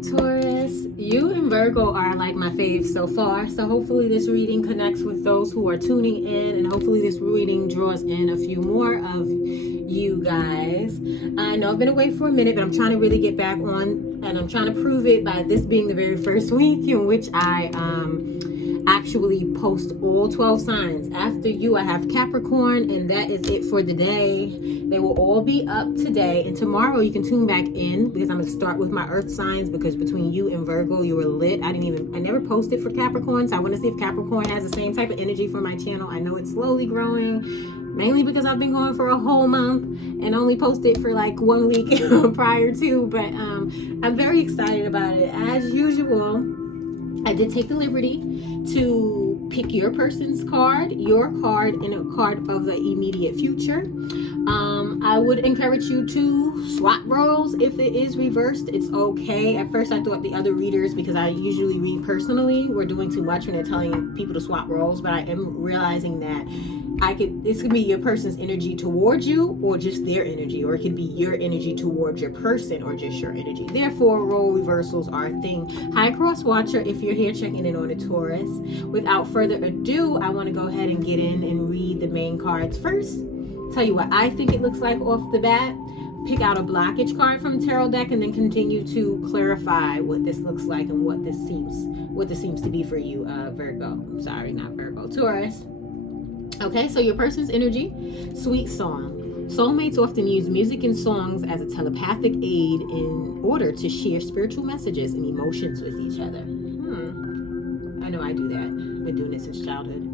right, Taurus, you and Virgo are like my faves so far. So hopefully this reading connects with those who are tuning in, and hopefully this reading draws in a few more of you guys. I know I've been away for a minute, but I'm trying to really get back on, and I'm trying to prove it by this being the very first week in which I actually post all 12 signs. After you, I have Capricorn, and that is it for the day. They will all be up today, and tomorrow you can tune back in because I'm going to start with my earth signs, because between you and Virgo, you were lit. I never posted for Capricorn, so I want to see if Capricorn has the same type of energy for my channel. I know it's slowly growing, mainly because I've been going for a whole month and only posted for like 1 week prior to, but I'm very excited about it. As usual, I did take the liberty to pick your person's card, your card, and a card of the immediate future. I would encourage you to swap roles. If it is reversed, it's okay. At first I thought the other readers, because I usually read personally, were doing too much when they're telling people to swap roles, but I am realizing that this could be your person's energy towards you, or just their energy, or it could be your energy towards your person, or just your energy. Therefore, role reversals are a thing. Hi, Cross Watcher, if you're here checking in on a Taurus. Without further ado, I want to go ahead and get in and read the main cards first. Tell you what I think it looks like off the bat. Pick out a blockage card from the tarot deck, and then continue to clarify what this looks like and what this seems to be for you, Virgo. Sorry, not Virgo, Taurus. Okay, so your person's energy, sweet song. Soulmates often use music and songs as a telepathic aid in order to share spiritual messages and emotions with each other. I know I do that. I've been doing it since childhood.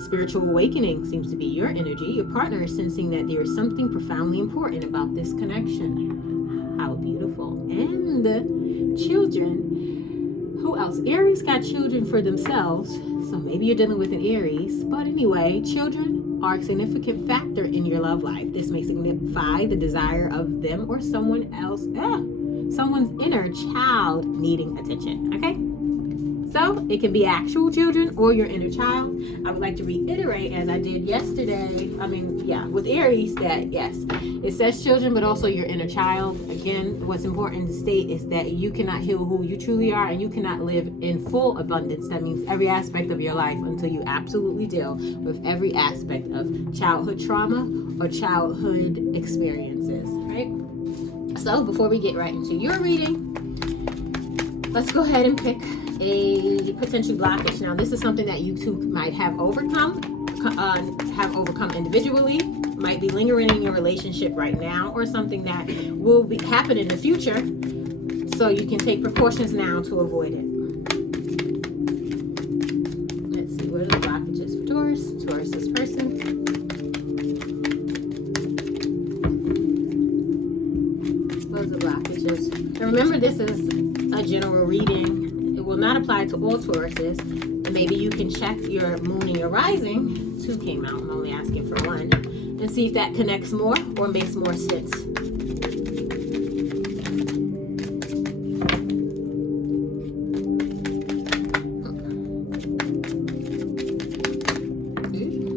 Spiritual awakening seems to be your energy. Your partner is sensing that there is something profoundly important about this connection. How beautiful. And children. Who else? Aries got children for themselves, so maybe you're dealing with an Aries. But anyway, children are a significant factor in your love life. This may signify the desire of them or someone else, someone's inner child needing attention, okay? So it can be actual children or your inner child. I would like to reiterate, as I did yesterday, with Aries, that yes, it says children, but also your inner child. Again, what's important to state is that you cannot heal who you truly are, and you cannot live in full abundance. That means every aspect of your life, until you absolutely deal with every aspect of childhood trauma or childhood experiences, right? So before we get right into your reading, let's go ahead and pick a potential blockage. Now, this is something that you two might have overcome individually, might be lingering in your relationship right now, or something that will happen in the future, so you can take precautions now to avoid it. Let's see, what are the blockages for Taurus? Taurus's person. Those are blockages. And remember, this is a general reading. Will not apply to all Tauruses, and maybe you can check your moon and your rising. 2 came out, I'm only asking for 1, and see if that connects more or makes more sense.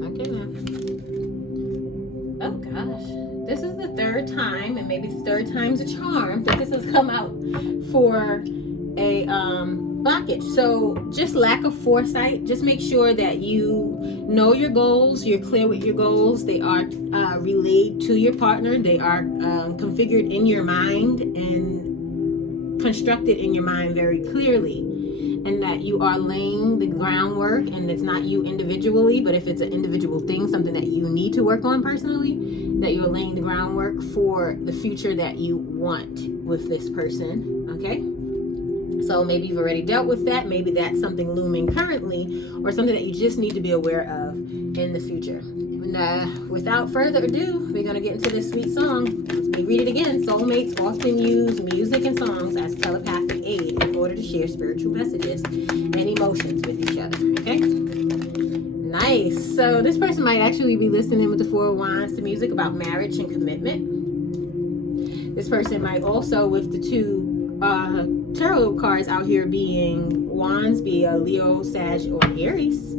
Okay, now. Oh gosh, this is the 3rd time, and maybe the 3rd time's a charm, that this has come out for a blockage. So just lack of foresight. Just make sure that you know your goals, you're clear with your goals. They are relayed to your partner. They are configured in your mind and constructed in your mind very clearly, and that you are laying the groundwork, and it's not you individually, but if it's an individual thing, something that you need to work on personally, that you're laying the groundwork for the future that you want with this person, okay? So maybe you've already dealt with that. Maybe that's something looming currently, or something that you just need to be aware of in the future. And without further ado, we're going to get into this sweet song. Let me read it again. Soulmates often use music and songs as telepathic aid in order to share spiritual messages and emotions with each other. Okay? Nice. So this person might actually be listening with the 4 of Wands to music about marriage and commitment. This person might also, with the 2 tarot cards out here being Wands, be a Leo, Sag, or Aries.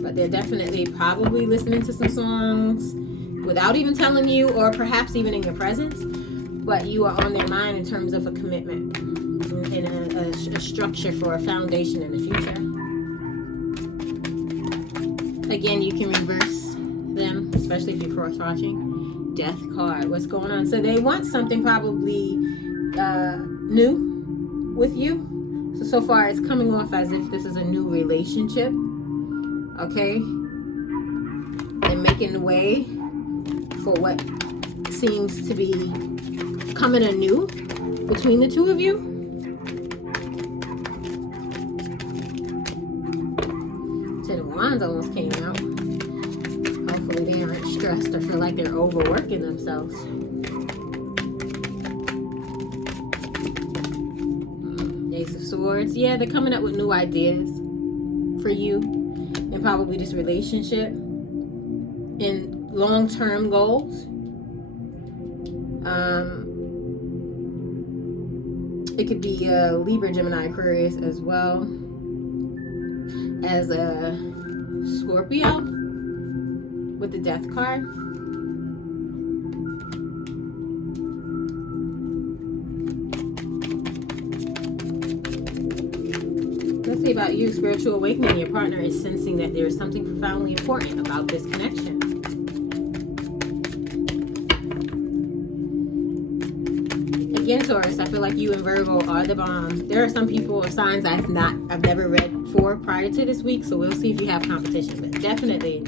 But they're definitely probably listening to some songs without even telling you, or perhaps even in your presence. but you are on their mind in terms of a commitment and a structure for a foundation in the future. Again, you can reverse them, especially if you're cross-watching. Death card. What's going on? So they want something probably new with you. So far it's coming off as if this is a new relationship. Okay? They're making the way for what seems to be coming anew between the two of you. Ten of Wands almost came out. Hopefully they aren't stressed or feel like they're overworking themselves. Ace of Swords. Yeah, they're coming up with new ideas for you and probably this relationship and long-term goals. It could be Libra, Gemini, Aquarius as well as a Scorpio with the Death card. Let's say about you, spiritual awakening. Your partner is sensing that there is something profoundly important about this connection. Again, Taurus, I feel like you and Virgo are the bomb. There are some people or signs I've never read for prior to this week, so we'll see if you have competition. But definitely,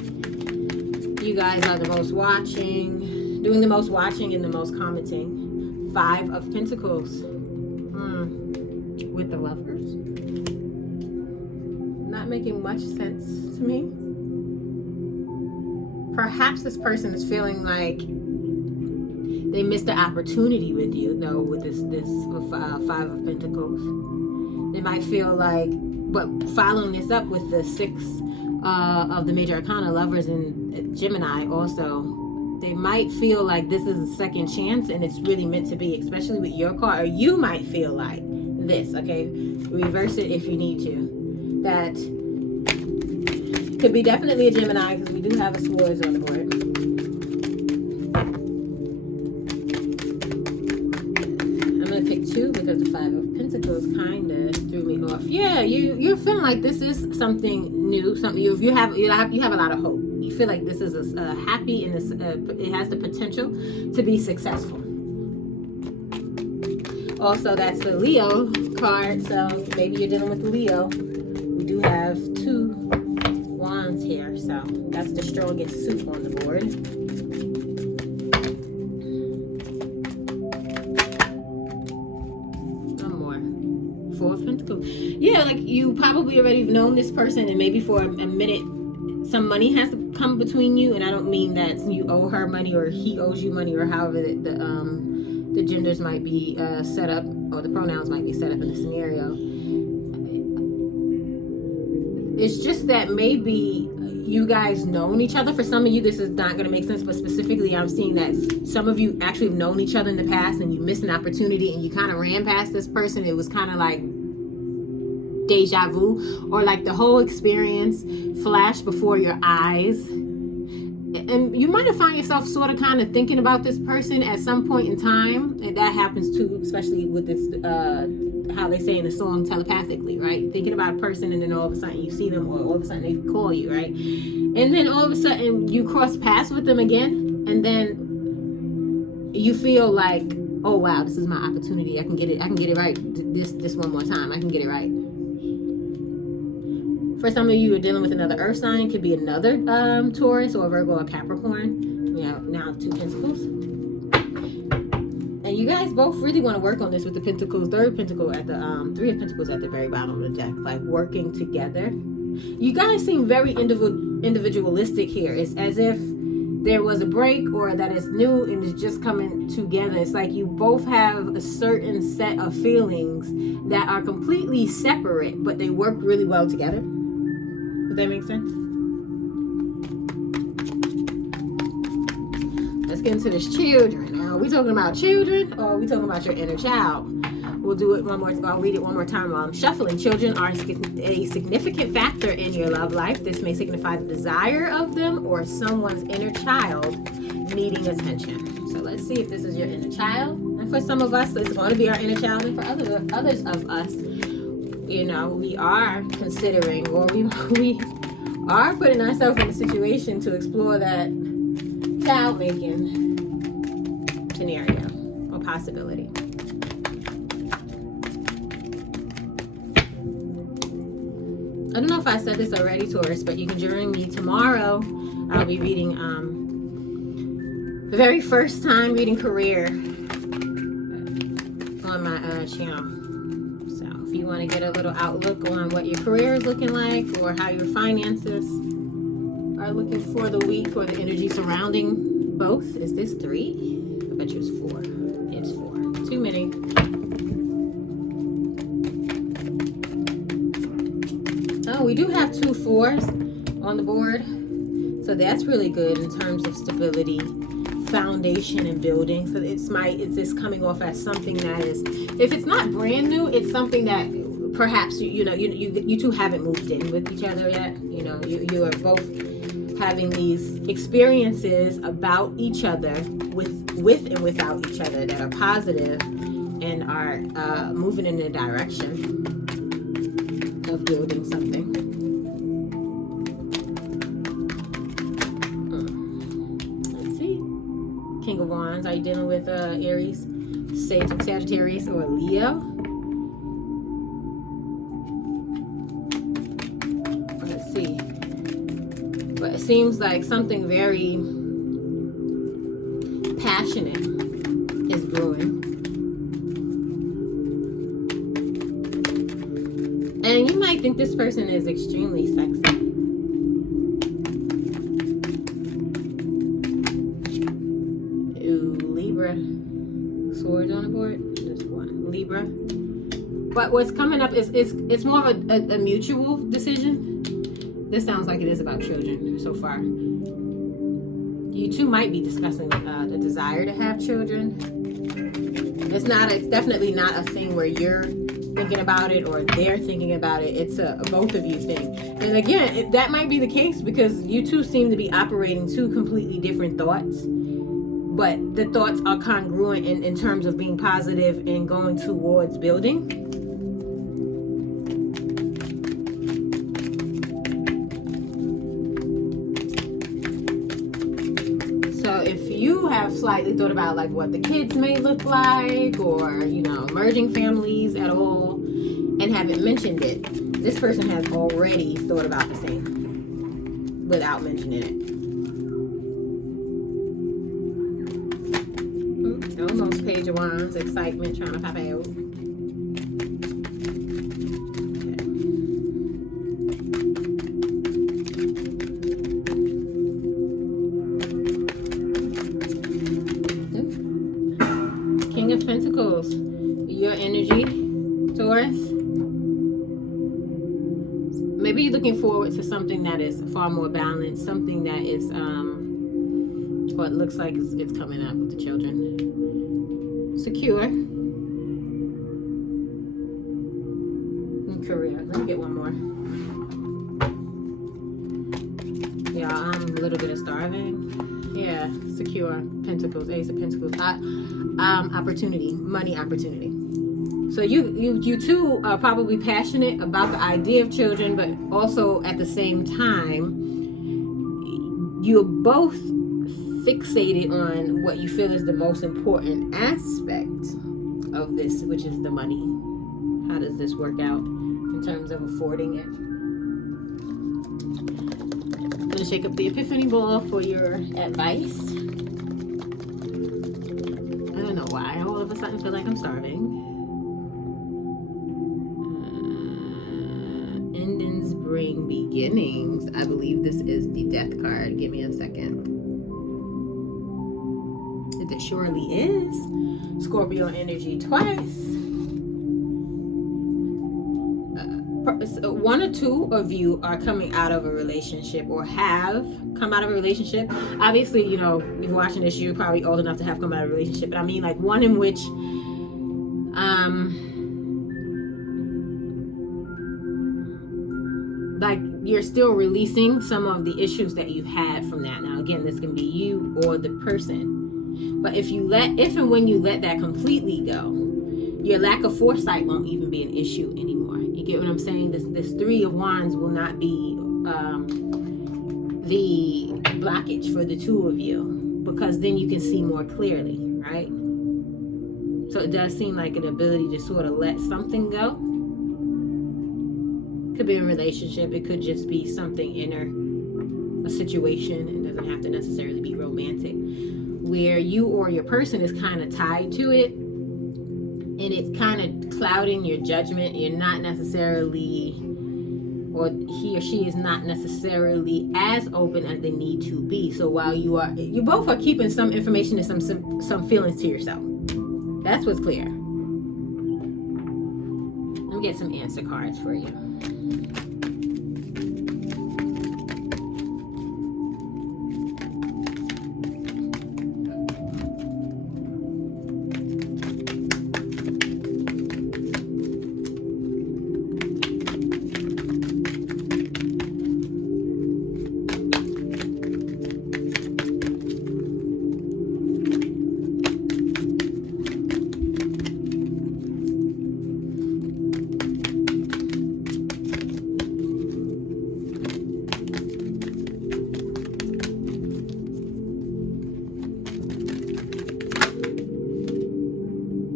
you guys are the most watching, doing the most watching and the most commenting. 5 of Pentacles with the Lovers. Not making much sense to me. Perhaps this person is feeling like they missed the opportunity with you, though, with this 5 of Pentacles. They might feel like, but following this up with the 6 of the major arcana, Lovers and Gemini also, they might feel like this is a second chance and it's really meant to be, especially with your card. Or you might feel like this, okay? Reverse it if you need to. That could be definitely a Gemini because we do have a Swords on the board. Because the 5 of Pentacles kind of threw me off. Yeah, you're feeling like this is something new, something you have a lot of hope. You feel like this is a happy and this it has the potential to be successful. Also, that's the Leo card, so maybe you're dealing with Leo. We do have 2 wands here, so that's the strongest suit on the board. 4 of Pentacles. Yeah, like you probably already known this person, and maybe for a minute some money has come between you, and I don't mean that you owe her money or he owes you money or however the genders might be set up, or the pronouns might be set up in the scenario. It's just that maybe you guys known each other. For some of you this is not going to make sense, but specifically I'm seeing that some of you actually have known each other in the past and you missed an opportunity and you kind of ran past this person. It was kind of like deja vu, or like the whole experience flashed before your eyes, and you might have found yourself sort of kind of thinking about this person at some point in time. And that happens too, especially with this how they say in the song, telepathically, right? Thinking about a person and then all of a sudden you see them, or all of a sudden they call you, right? And then all of a sudden you cross paths with them again, and then you feel like, oh wow, this is my opportunity. I can get it right this one more time. I can get it right. For some of you who are dealing with another earth sign, could be another Taurus or Virgo or Capricorn. We have now 2 Pentacles. And you guys both really want to work on this with the Pentacles, 3rd Pentacle at the 3 of Pentacles at the very bottom of the deck, like working together. You guys seem very individualistic here. It's as if there was a break, or that it's new and it's just coming together. It's like you both have a certain set of feelings that are completely separate, but they work really well together. Does that make sense? Let's get into this children. Now, are we talking about children, or are we talking about your inner child? We'll do it one more. I'll read it one more time while I'm shuffling. Children are a significant factor in your love life. This may signify the desire of them or someone's inner child needing attention. So let's see if this is your inner child. And for some of us, it's going to be our inner child. And for others of us, you know, we are considering, or we are putting ourselves in a situation to explore that child making scenario or possibility. I don't know if I said this already, Taurus, but you can join me tomorrow. I'll be reading the very first time reading career on my channel. So if you want to get a little outlook on what your career is looking like or how your finances are looking for the week or the energy surrounding both. Is this 3? I bet you it's 4. It's 4. Too many. Oh, we do have 2 4s on the board. So that's really good in terms of stability, foundation, and building. So it's this coming off as something that is, if it's not brand new, it's something that perhaps you two haven't moved in with each other yet. You know, you are both having these experiences about each other with and without each other that are positive and are moving in the direction of building something. Let's see. King of Wands. Are you dealing with Aries, Sagittarius, or Leo? Let's see. But it seems like something very passionate is brewing. And you might think this person is extremely sexy. Ooh, Libra. Swords on the board. Just one. Libra. But what's coming up is it's more of a mutual decision. This sounds like it is about children so far. You two might be discussing the desire to have children. It's definitely not a thing where you're thinking about it or they're thinking about it. It's a both of you thing. And again, that might be the case because you two seem to be operating 2 completely different thoughts. But the thoughts are congruent in terms of being positive and going towards building. So if you have slightly thought about like what the kids may look like or, you know, merging families at all and haven't mentioned it, this person has already thought about the same without mentioning it. Almost Page of Wands, excitement trying to pop out. King of Pentacles, your energy, Taurus. Maybe you're looking forward to something that is far more balanced, something that is, what it looks like it's coming up with the children. Secure. And career. Let me get one more. Yeah, I'm a little bit of starving. Yeah, secure. Pentacles, Ace of Pentacles. Opportunity, money opportunity. So you two are probably passionate about the idea of children, but also at the same time, you're both fixated on what you feel is the most important aspect of this, which is the money. How does this work out in terms of affording it? I'm going to shake up the Epiphany ball for your advice. I don't know why. All of a sudden I feel like I'm starving. Endings bring beginnings. I believe this is the Death card. Give me a second. It surely is. Scorpio energy twice. One or two of you are coming out of a relationship or have come out of a relationship. Obviously, you know, if you're watching this, you're probably old enough to have come out of a relationship. But I mean, like one in which like you're still releasing some of the issues that you've had from that. Now, again, this can be you or the person. But if and when you let that completely go, your lack of foresight won't even be an issue anymore. You get what I'm saying? This Three of Wands will not be the blockage for the two of you, because then you can see more clearly, right? So it does seem like an ability to sort of let something go. Could be a relationship. It could just be something inner, a situation. It doesn't have to necessarily be romantic, where you or your person is kind of tied to it, and it's kind of clouding your judgment. You're not necessarily, or he or she is not necessarily as open as they need to be. So while you both are keeping some information and some feelings to yourself. That's what's clear. Let me get some answer cards for you.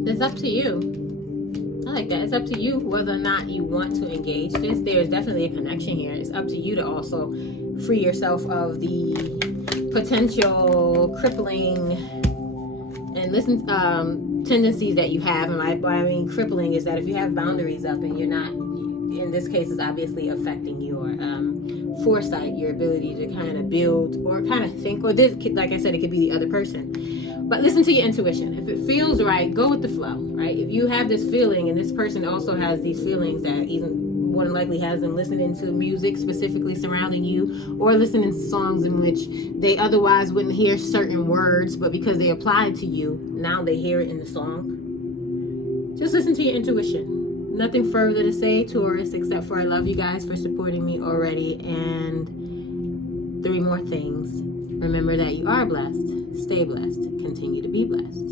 It's up to you. I like that. It's up to you whether or not you want to engage this. There's definitely a connection here. It's up to you to also free yourself of the potential crippling and tendencies that you have. And what I mean crippling is that if you have boundaries up and you're not, in this case, it's obviously affecting your foresight, your ability to kind of build or kind of think, or this, like I said, it could be the other person. But listen to your intuition. If it feels right, go with the flow, right? If you have this feeling and this person also has these feelings, that even more than likely has them listening to music specifically surrounding you, or listening to songs in which they otherwise wouldn't hear certain words, but because they applied to you, now they hear it in the song. Just listen to your intuition. Nothing further to say, Taurus, except for I love you guys for supporting me already. And 3 more things. Remember that you are blessed. Stay blessed. Continue to be blessed.